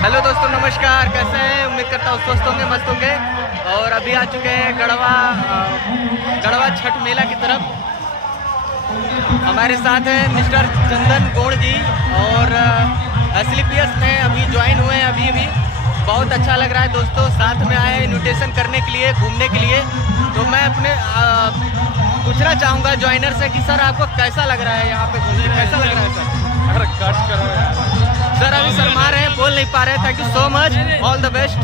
Hello दोस्तों, नमस्कार। कैसे हैं? उम्मीद करता हूँ स्वस्थ होंगे, मस्त होंगे। और अभी आ चुके हैं गढ़वा छठ मेला की तरफ। हमारे साथ हैं मिस्टर चंदन गौड़ जी और एसलीपीएस में अभी ज्वाइन हुए हैं। अभी बहुत अच्छा लग रहा है दोस्तों। साथ में आए हैं इन्विटेशन करने के लिए, घूमने के लिए। तो मैं अपने पूछना चाहूँगा ज्वाइनर से कि सर आपको कैसा लग रहा है यहाँ पे घूमने? कैसा लग रहा है सर? अरे कट करो यार। सर अभी शर्मा रहे हैं, बोल नहीं पा रहे। Thank you so much, all the best.